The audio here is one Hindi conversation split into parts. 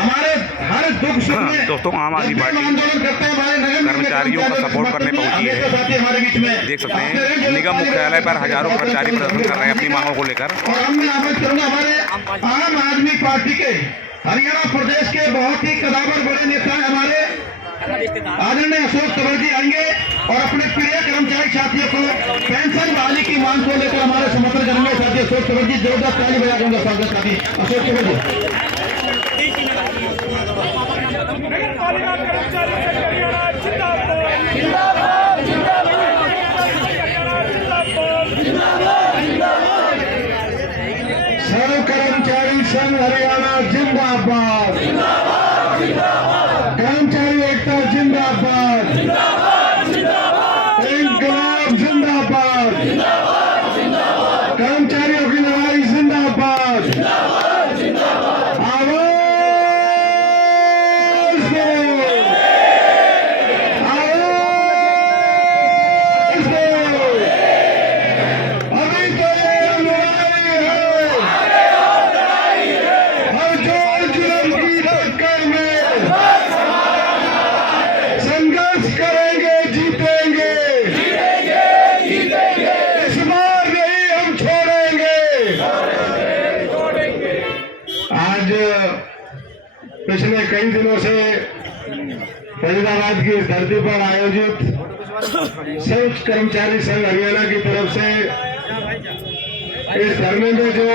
हमारे हर दुख सुख में दोस्तों आम आदमी पार्टी आंदोलन करते हैं हमारे नगर कर्मचारियों का सपोर्ट करने पहुंची है। साथी हमारे बीच में देख सकते हैं निगम मुख्यालय पर हजारों कर्मचारी प्रदर्शन कर रहे हैं अपनी मांगों को लेकर। और हम मैं आमंत्रित करूंगा हमारे आम आदमी पार्टी के हरियाणा प्रदेश के बहुत ही कदावर बड़े नेता हैं हमारे आदरणीय अशोक तंवर जी आएंगे और अपने प्रिय कर्मचारी साथियों को पेंशन बहाली की मांग को लेकर हमारे समर्थन करेंगे। साथी अशोक तंवर जी जोरदार ताली बजा दूंगा स्वागत साथी अशोक तंवर जी। सर्व कर्मचारी संघ हरियाणा जिंदाबाद, कर्मचारी एकता जिंदाबाद, इंकलाब जिंदाबाद, कर्मचारियों की लड़ाई जिंदाबाद, आवाज दो, आवाज दो, अभी तो ये लड़ाई है, हर जोर जुर्म की टक्कर में संघर्ष करेंगे, जीतेंगे, इस बार नहीं हम छोड़ेंगे। आज पिछले कई दिनों से फरीदाबाद की इस धरती पर आयोजित संयुक्त कर्मचारी संघ हरियाणा की तरफ से इस धरने में जो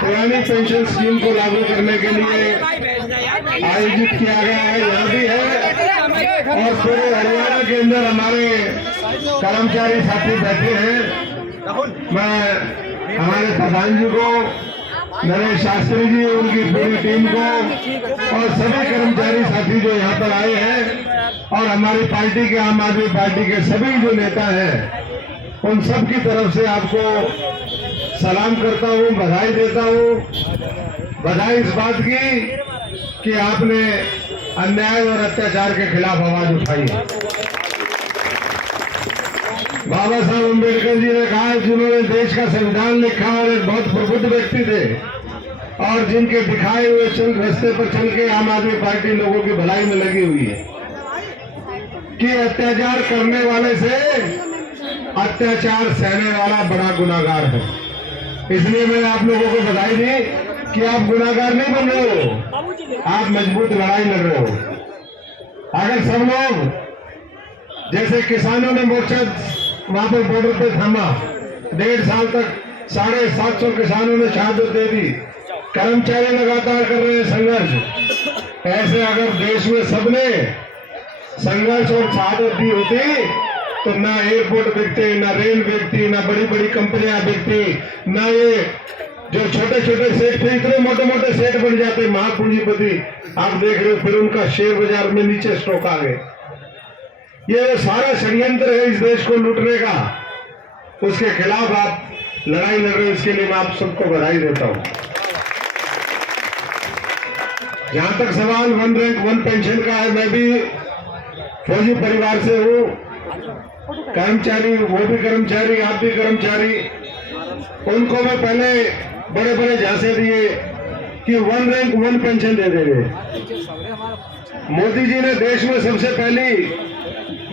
पुरानी पेंशन स्कीम को लागू करने के लिए आयोजित किया गया है यह भी है और पूरे हरियाणा के अंदर हमारे कर्मचारी साथी बैठे हैं। मैं हमारे प्रधान जी को, नरेश शास्त्री जी, उनकी पूरी टीम को और सभी कर्मचारी साथी जो यहाँ पर आए हैं और हमारी पार्टी के, आम आदमी पार्टी के सभी जो नेता हैं उन सब की तरफ से आपको सलाम करता हूँ, बधाई देता हूँ। बधाई इस बात की कि आपने अन्याय और अत्याचार के खिलाफ आवाज उठाई है। बाबा साहब अम्बेडकर जी ने कहा, जिन्होंने देश का संविधान लिखा और एक बहुत प्रबुद्ध व्यक्ति थे और जिनके दिखाए हुए रास्ते पर चल के आम आदमी पार्टी लोगों की भलाई में लगी हुई है कि अत्याचार करने वाले से अत्याचार सहने वाला बड़ा गुनाहगार है। इसलिए मैंने आप लोगों को बधाई दी कि आप गुनाहगार नहीं बन रहे हो, आप मजबूत लड़ाई लड़ रहे हो। अगर सब लोग जैसे किसानों ने मोर्चा वहां पर बॉर्डर पे थामा, 1.5 साल तक 750 किसानों ने शहादत दे दी, कर्मचारी लगातार कर रहे हैं संघर्ष। ऐसे अगर देश में सबने संघर्ष और शहादत दी होती तो ना एयरपोर्ट बिकते, ना रेल बिकती, ना बड़ी बड़ी कंपनियां बिकती, ना ये जो छोटे छोटे सेठ थे इतने मोटे मोटे सेठ बन जाते महापूंजीपति। आप देख रहे हो फिर उनका शेयर बाजार में नीचे स्टॉक आ गए। ये सारा षड्यंत्र है इस देश को लूटने का, उसके खिलाफ आप लड़ाई लड़ रहे हो। इसके लिए मैं आप सबको बधाई देता हूं। जहां तक सवाल वन रैंक वन पेंशन का है, मैं भी फौजी परिवार से हूं, कर्मचारी, वो भी कर्मचारी, आप भी कर्मचारी। उनको मैं पहले बड़े बड़े झांसे दिए कि वन रैंक वन पेंशन दे देंगे। मोदी जी ने देश में सबसे पहली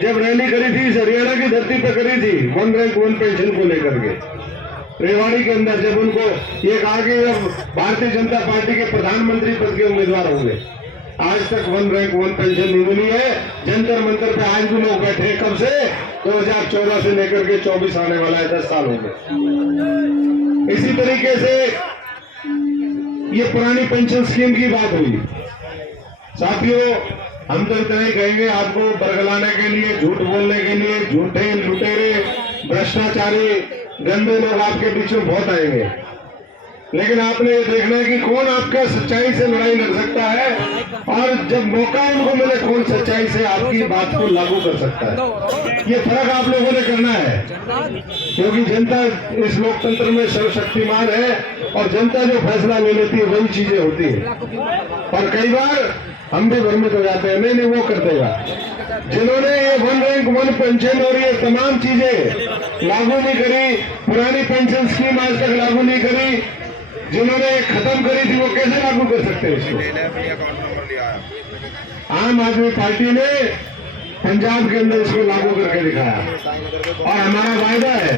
जब रैली करी थी, हरियाणा की धरती पर करी थी, वन रैंक वन पेंशन को लेकर के रेवाड़ी के अंदर, जब उनको ये कहा कि अब भारतीय जनता पार्टी के प्रधानमंत्री पद के उम्मीदवार होंगे। आज तक वन रैंक वन पेंशन नहीं मिली है। जंतर मंतर पे आज भी लोग बैठे, कब से? 2014 से लेकर के 24 आने वाला है, 10 साल हो गए। इसी तरीके से ये पुरानी पेंशन स्कीम की बात हुई। साथियों, हम तो इतना ही कहेंगे, आपको बरगलाने के लिए, झूठ बोलने के लिए, झूठे लुटेरे भ्रष्टाचारी गंदे लोग आपके बीच में बहुत आएंगे, लेकिन आपने ये देखना है कि कौन आपका सच्चाई से लड़ाई लड़ सकता है और जब मौका उनको मिले कौन सच्चाई से आपकी बात को लागू कर सकता है। ये फर्क आप लोगों ने करना है, क्योंकि जनता इस लोकतंत्र में सर्वशक्तिमान है और जनता जो फैसला ले लेती है वही चीजें होती है। और कई बार हम भी भ्रमित हो जाते हैं, नहीं वो कर देगा। जिन्होंने ये वन रैंक वन पेंशन और ये तमाम चीजें लागू नहीं करी, पुरानी पेंशन स्कीम आज तक लागू नहीं करी, जिन्होंने खत्म करी थी वो कैसे लागू कर सकते हैं इसको? आम आदमी पार्टी ने पंजाब के अंदर इसको लागू करके दिखाया और हमारा वायदा है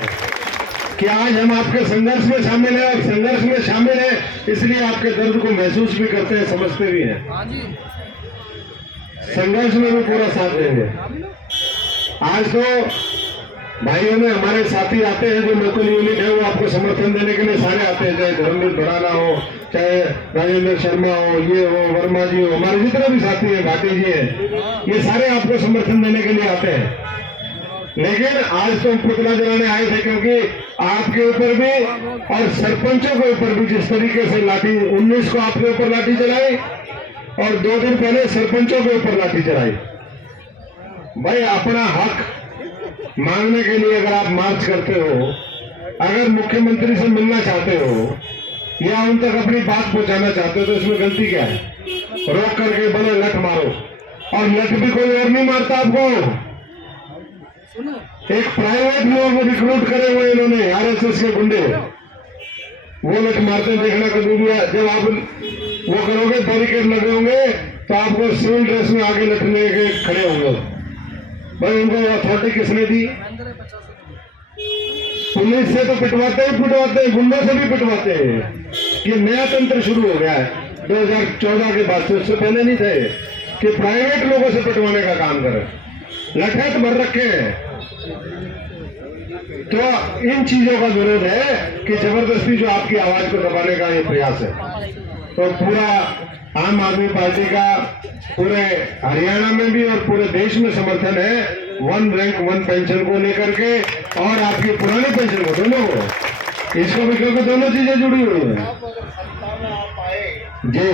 कि आज हम आपके संघर्ष में शामिल हैं और संघर्ष में शामिल है इसलिए आपके दर्द को महसूस भी करते हैं, समझते भी हैं, संघर्ष में भी पूरा साथ देंगे। आज तो भाइयों ने हमारे साथी आते हैं जो लोकल यूनिट है वो आपको समर्थन देने के लिए सारे आते हैं, चाहे धर्मवीर भराना हो, चाहे राजेंद्र शर्मा हो, ये हो, वर्मा जी हो, हमारे जितने भी साथी हैं, घाटी जी हैं, ये सारे आपको समर्थन देने के लिए आते हैं। लेकिन आज तो हम पुतला जलाने आए थे क्योंकि आपके ऊपर भी और सरपंचों के ऊपर भी जिस तरीके से लाठी 19 को आपके ऊपर लाठी चलाई और 2 दिन पहले सरपंचों के ऊपर लाठी चलाई। भाई अपना हक मांगने के लिए अगर आप मार्च करते हो, अगर मुख्यमंत्री से मिलना चाहते हो या उन तक अपनी बात पहुंचाना चाहते हो तो इसमें गलती क्या है? रोक करके बोले लठ मारो, और लठ भी कोई और नहीं मारता आपको, एक प्राइवेट लोग रिक्रूट करे हुए इन्होंने आरएसएस के गुंडे, वो लठ मारते देखना कभी भी। जब आप वो करोगे बैरिकेड लगे होंगे तो आपको सिविल ड्रेस में आगे लठ लेके खड़े होंगे। भाई उनको अथॉरिटी किसने दी? पुलिस से तो पिटवाते ही पिटवाते हैं, गुंडों से भी पिटवाते हैं। ये नया तंत्र शुरू हो गया है 2014 के बाद से, उससे पहले नहीं थे कि प्राइवेट लोगों से पिटवाने का काम करें। लठैत भर रखे हैं। तो इन चीजों का विरोध है कि जबरदस्ती जो आपकी आवाज को दबाने का ये प्रयास है। तो पूरा आम आदमी पार्टी का पूरे हरियाणा में भी और पूरे देश में समर्थन है 1 रैंक 1 पेंशन को लेकर के और आपकी पुरानी पेंशन को, दोनों को, इसको भी, क्योंकि दोनों चीजें जुड़ी हुई है जी।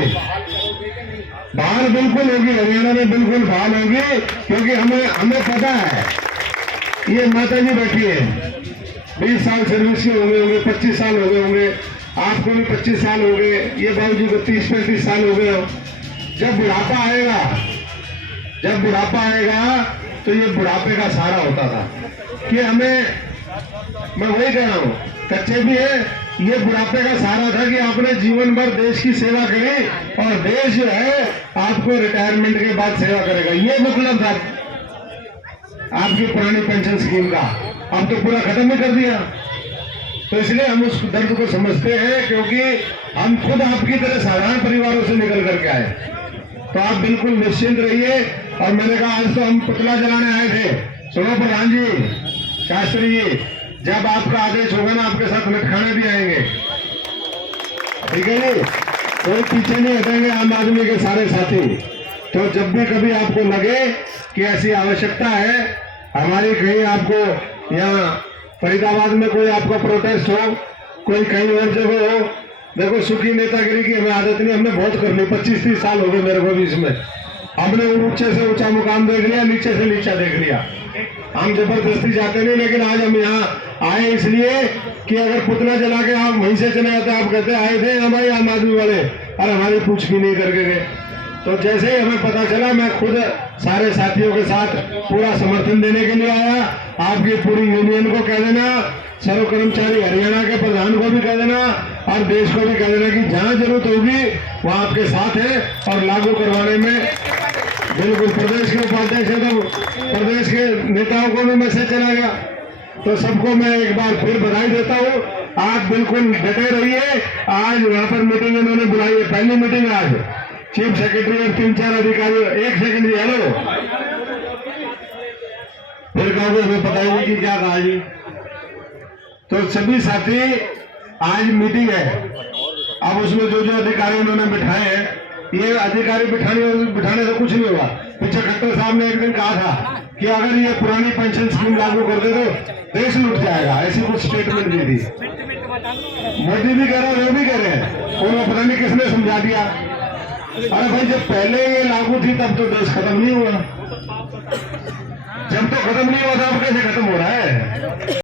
बहाल बिल्कुल होगी, हरियाणा में बिल्कुल बहाल होगी, क्योंकि हमें पता है ये माता जी बैठी है 20 साल सर्विस के हो गए होंगे, 25 साल हो गए होंगे, आपको भी 25 साल हो गए, ये बाबूजी को 30-35 साल हो गए हो। जब बुढ़ापा आएगा तो ये बुढ़ापे का सहारा होता था कि हमें, मैं वही कह रहा हूँ, कच्चे भी है, ये बुढ़ापे का सहारा था कि आपने जीवन भर देश की सेवा करी और देश जो है आपको रिटायरमेंट के बाद सेवा करेगा, ये मतलब था आपकी पुरानी पेंशन स्कीम का। अब तो पूरा खत्म ही कर दिया। तो इसलिए हम उस दर्द को समझते हैं, क्योंकि हम खुद आपकी तरह साधारण परिवारों से निकल करके आए। तो आप बिल्कुल निश्चिंत रहिए। और मैंने कहा आज तो हम पुतला जलाने आए थे, सुनो प्रधान जी, शास्त्री जी, जब आपका आदेश होगा ना आपके साथ लटकाने भी आएंगे, ठीक है जी, कोई पीछे नहीं हटेंगे आम आदमी के सारे साथी। तो जब भी कभी आपको लगे कि ऐसी आवश्यकता है हमारी, कहीं आपको यहाँ फरीदाबाद में कोई आपका प्रोटेस्ट हो, कोई कहीं और जगह हो, देखो सुखी नेतागिरी की हमें आदत नहीं, हमने बहुत कर ली, 25-30 साल हो गए मेरे को भी इसमें। हमने ऊंचे से ऊंचा मुकाम देख लिया, नीचे से नीचा देख लिया, हम जबरदस्ती जाते नहीं। लेकिन आज हम यहाँ आए इसलिए कि अगर पुतला जला के आप वहीं से चले जाते, आप कहते आए थे हमारे आम आदमी वाले, और हमारी पूछ भी नहीं करके गए। तो जैसे ही हमें पता चला, मैं खुद सारे साथियों के साथ पूरा समर्थन देने के लिए आया। आपकी पूरी यूनियन को कह देना, सर्व कर्मचारी हरियाणा के प्रधान को भी कह देना और देश को भी कह देना कि जहां जरूरत होगी वहां आपके साथ है और लागू करवाने में बिल्कुल। प्रदेश के उपाध्यक्ष है तो प्रदेश के नेताओं को भी मैसेज चला गया। तो सबको मैं एक बार फिर बधाई देता हूँ। आप बिल्कुल डटे रहिए। आज वहां पर मीटिंग इन्होंने बुलाई है, पहली मीटिंग आज, चीफ सेक्रेटरी और 3-4 अधिकारी। एक सेकंड जी, हेलो, फिर कहोगे हमें पता ही नहीं कि क्या कहा जी। तो सभी साथी आज मीटिंग है, अब उसमें जो जो अधिकारी उन्होंने बिठाए हैं, ये अधिकारी बिठाने से कुछ नहीं होगा। पीछे खट्टर साहब ने एक दिन कहा था कि अगर ये पुरानी पेंशन स्कीम लागू कर दे तो देश लुट जाएगा, ऐसी कुछ स्टेटमेंट दी थी। मोदी भी कह रहे हैं, वो भी कह रहे हैं, उन्होंने पता नहीं किसने समझा दिया। अरे भाई जब पहले ये लागू थी तब तो देश खत्म नहीं हुआ, जब तो खत्म नहीं हुआ था अब कैसे खत्म हो रहा है।